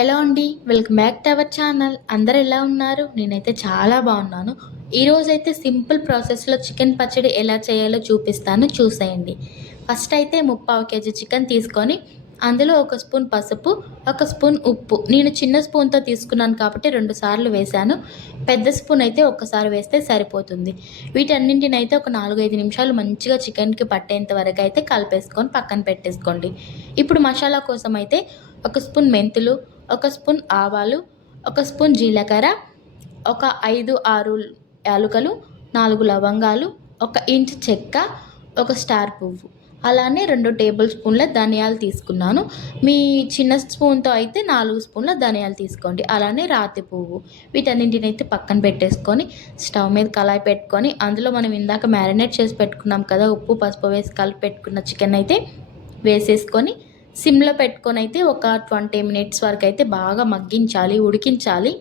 Hello అండి welcome back to our channel. అందరు ఎలా ఉన్నారు? నేనైతే చాలా బాగున్నాను. ఈరోజైతే సింపుల్ ప్రాసెస్లో చికెన్ పచ్చడి ఎలా చేయాలో చూపిస్తాను. చూసేయండి. ఫస్ట్ అయితే ముప్పావు కేజీ చికెన్ తీసుకొని అందులో ఒక స్పూన్ పసుపు ఒక స్పూన్ ఉప్పు. నేను చిన్న స్పూన్తో తీసుకున్నాను కాబట్టి రెండు సార్లు వేశాను. పెద్ద స్పూన్ అయితే ఒక్కసారి వేస్తే సరిపోతుంది. వీటన్నింటిని అయితే ఒక నాలుగైదు నిమిషాలు మంచిగా చికెన్కి పట్టేంత వరకు అయితే కలిపేసుకొని పక్కన పెట్టేసుకోండి. ఇప్పుడు మసాలా కోసం అయితే ఒక స్పూన్ మెంతులు ఒక స్పూన్ ఆవాలు ఒక స్పూన్ జీలకర్ర ఒక ఐదు ఆరు యాలుకలు నాలుగు లవంగాలు ఒక ఇంచు చెక్క ఒక స్టార్ పువ్వు. అలానే రెండు టేబుల్ స్పూన్ల ధనియాలు తీసుకున్నాను. మీ చిన్న స్పూన్తో అయితే నాలుగు స్పూన్ల ధనియాలు తీసుకోండి. అలానే రాతి పువ్వు వీటన్నింటిని అయితే పక్కన పెట్టేసుకొని స్టవ్ మీద కళాయి పెట్టుకొని అందులో మనం ఇందాక మ్యారినేట్ చేసి పెట్టుకున్నాం కదా ఉప్పు పసుపు వేసి కలిపి పెట్టుకున్న చికెన్ అయితే వేసేసుకొని సిమ్లో పెట్టుకొని అయితే ఒక ట్వంటీ మినిట్స్ వరకు అయితే బాగా మగ్గించాలి ఉడికించాలి.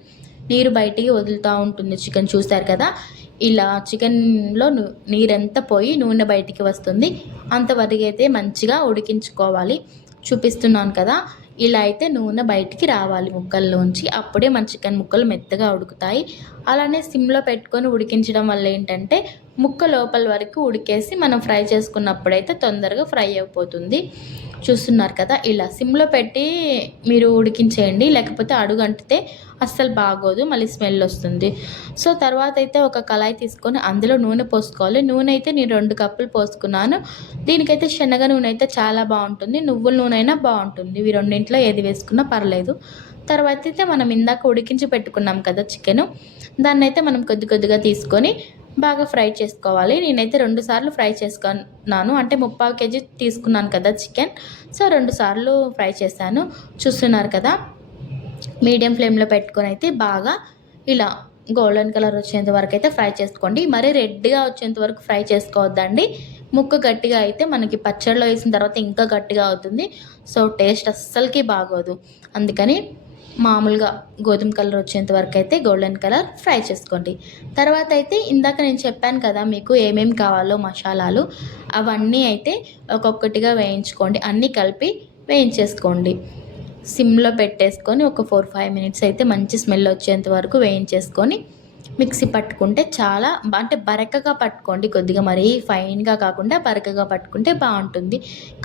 నీరు బయటికి వదులుతూ ఉంటుంది చికెన్ చూస్తారు కదా? ఇలా చికెన్లో నీరంతా పోయి నూనె బయటికి వస్తుంది. అంతవరకు అయితే మంచిగా ఉడికించుకోవాలి. చూపిస్తున్నాను కదా? ఇలా అయితే నూనె బయటికి రావాలి ముక్కల్లోంచి. అప్పుడే మన చికెన్ ముక్కలు మెత్తగా ఉడుకుతాయి. అలానే సిమ్లో పెట్టుకొని ఉడికించడం వల్ల ఏంటంటే ముక్క లోపల వరకు ఉడికేసి మనం ఫ్రై చేసుకున్నప్పుడైతే తొందరగా ఫ్రై అయిపోతుంది. చూస్తున్నారు కదా ఇలా సిమ్లో పెట్టి మీరు ఉడికించేయండి లేకపోతే అడుగు అంటితే అస్సలు బాగోదు మళ్ళీ స్మెల్ వస్తుంది. సో తర్వాత అయితే ఒక కళాయి తీసుకొని అందులో నూనె పోసుకోవాలి. నూనె అయితే నేను రెండు కప్పులు పోసుకున్నాను. దీనికైతే శనగ నూనె అయితే చాలా బాగుంటుంది. నువ్వుల నూనె అయినా బాగుంటుంది. ఇవి రెండింటిలో ఏది వేసుకున్నా పర్లేదు. తర్వాత అయితే మనం ఇందాక ఉడికించి పెట్టుకున్నాం కదా చికెను. దాన్ని అయితే మనం కొద్ది కొద్దిగా తీసుకొని బాగా ఫ్రై చేసుకోవాలి. నేనైతే రెండు సార్లు ఫ్రై చేసుకున్నాను. అంటే ముప్పావు కేజీ తీసుకున్నాను కదా చికెన్. సో రెండు సార్లు ఫ్రై చేశాను. చూస్తున్నారు కదా? మీడియం ఫ్లేమ్లో పెట్టుకొని అయితే బాగా ఇలా గోల్డెన్ కలర్ వచ్చేంత వరకు అయితే ఫ్రై చేసుకోండి. మరీ రెడ్గా వచ్చేంత వరకు ఫ్రై చేసుకోవద్దండి. ముక్క గట్టిగా అయితే మనకి పచ్చడిలో వేసిన తర్వాత ఇంకా గట్టిగా అవుతుంది. సో టేస్ట్ అస్సలకి బాగోదు. అందుకని మామూలుగా గోధుమ కలర్ వచ్చేంత వరకు అయితే గోల్డెన్ కలర్ ఫ్రై చేసుకోండి. తర్వాత అయితే ఇందాక నేను చెప్పాను కదా మీకు ఏమేమి కావాలో మసాలాలు అవన్నీ అయితే ఒక్కొక్కటిగా వేయించుకోండి. అన్నీ కలిపి వేయించేసుకోండి. సిమ్లో పెట్టేసుకొని ఒక ఫోర్ ఫైవ్ మినిట్స్ అయితే మంచి స్మెల్ వచ్చేంత వరకు వేయించేసుకొని మిక్సీ పట్టుకుంటే చాలా అంటే బరకగా పట్టుకోండి కొద్దిగా మరీ ఫైన్గా కాకుండా బరకగా పట్టుకుంటే బాగుంటుంది.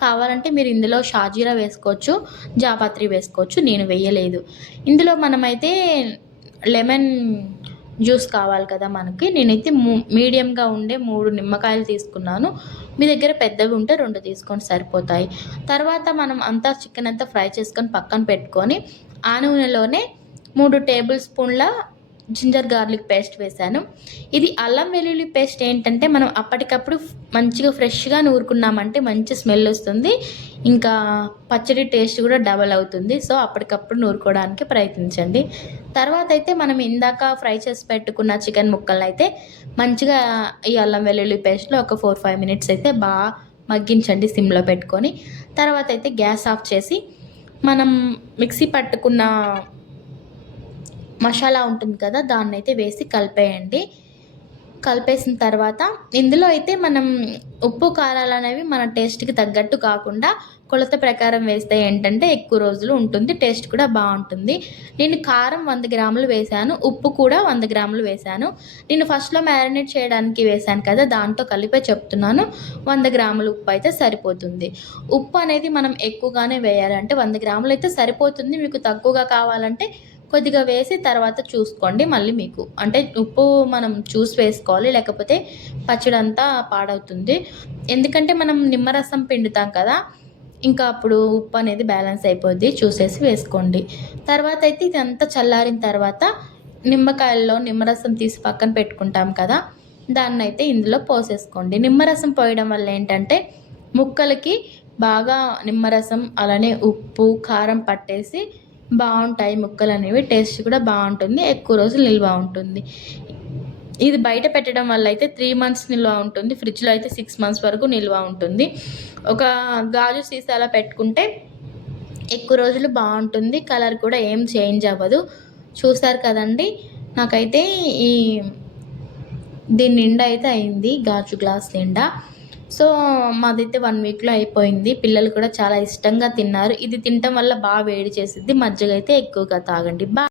కావాలంటే మీరు ఇందులో షాజీరా వేసుకోవచ్చు జాపత్రి వేసుకోవచ్చు నేను వేయలేదు. ఇందులో మనమైతే లెమన్ జ్యూస్ కావాలి కదా మనకి. నేనైతే మీడియంగా ఉండే మూడు నిమ్మకాయలు తీసుకున్నాను. మీ దగ్గర పెద్దవి ఉంటే రెండు తీసుకొని సరిపోతాయి. తర్వాత మనం అంతా చికెన్ అంతా ఫ్రై చేసుకొని పక్కన పెట్టుకొని ఆ నూనెలోనే మూడు టేబుల్ స్పూన్ల జింజర్ గార్లిక్ పేస్ట్ వేశాను. ఇది అల్లం వెల్లుల్లి పేస్ట్ ఏంటంటే మనం అప్పటికప్పుడు మంచిగా ఫ్రెష్గా నూరుకున్నామంటే మంచి స్మెల్ వస్తుంది. ఇంకా పచ్చడి టేస్ట్ కూడా డబల్ అవుతుంది. సో అప్పటికప్పుడు నూరుకోవడానికి ప్రయత్నించండి. తర్వాత అయితే మనం ఇందాక ఫ్రై చేసి పెట్టుకున్న చికెన్ ముక్కలు అయితే మంచిగా ఈ అల్లం వెల్లుల్లి పేస్ట్లో ఒక ఫోర్ ఫైవ్ మినిట్స్ అయితే బాగా మగ్గించండి సిమ్లో పెట్టుకొని. తర్వాత అయితే గ్యాస్ ఆఫ్ చేసి మనం మిక్సీ పట్టుకున్న మసాలా ఉంటుంది కదా దాన్ని అయితే వేసి కలిపేయండి. కలిపేసిన తర్వాత ఇందులో అయితే మనం ఉప్పు కారాలు అనేవి మన టేస్ట్కి తగ్గట్టు కాకుండా కొలత ప్రకారం వేస్తే ఏంటంటే ఎక్కువ రోజులు ఉంటుంది టేస్ట్ కూడా బాగుంటుంది. నేను కారం వంద గ్రాములు వేశాను ఉప్పు కూడా వంద గ్రాములు వేశాను. నేను ఫస్ట్లో మ్యారినేట్ చేయడానికి వేశాను కదా దాంతో కలిపే చెప్తున్నాను వంద గ్రాములు ఉప్పు అయితే సరిపోతుంది. ఉప్పు అనేది మనం ఎక్కువగానే వేయాలంటే వంద గ్రాములు అయితే సరిపోతుంది మీకు తక్కువగా కావాలంటే కొద్దిగా వేసి తర్వాత చూసుకోండి మళ్ళీ మీకు. అంటే ఉప్పు మనం చూసి వేసుకోవాలి లేకపోతే పచ్చడి అంతా పాడవుతుంది. ఎందుకంటే మనం నిమ్మరసం పిండుతాం కదా ఇంకా అప్పుడు ఉప్పు అనేది బ్యాలెన్స్ అయిపోద్ది చూసేసి వేసుకోండి. తర్వాత అయితే ఇదంతా చల్లారిన తర్వాత నిమ్మకాయల్లో నిమ్మరసం తీసి పక్కన పెట్టుకుంటాం కదా దాన్ని అయితే ఇందులో పోసేసుకోండి. నిమ్మరసం పోయడం వల్ల ఏంటంటే ముక్కలకి బాగా నిమ్మరసం అలానే ఉప్పు కారం పట్టేసి బాగుంటాయి ముక్కలు అనేవి టేస్ట్ కూడా బాగుంటుంది ఎక్కువ రోజులు నిల్వ ఉంటుంది. ఇది బయట పెట్టడం వల్ల అయితే త్రీ మంత్స్ నిల్వ ఉంటుంది ఫ్రిడ్జ్లో అయితే సిక్స్ మంత్స్ వరకు నిల్వ ఉంటుంది. ఒక గాజు సీసాలో పెట్టుకుంటే ఎక్కువ రోజులు బాగుంటుంది కలర్ కూడా ఏం చేంజ్ అవ్వదు. చూసారు కదండి నాకైతే ఈ దీని నిండా అయితే అయింది గాజు గ్లాస్ నిండా. సో మాదైతే వన్ వీక్లో అయిపోయింది. పిల్లలు కూడా చాలా ఇష్టంగా తిన్నారు. ఇది తినటం వల్ల బాగా వేడి చేసిద్ది. మజ్జిగ అయితే ఎక్కువగా తాగండి. బా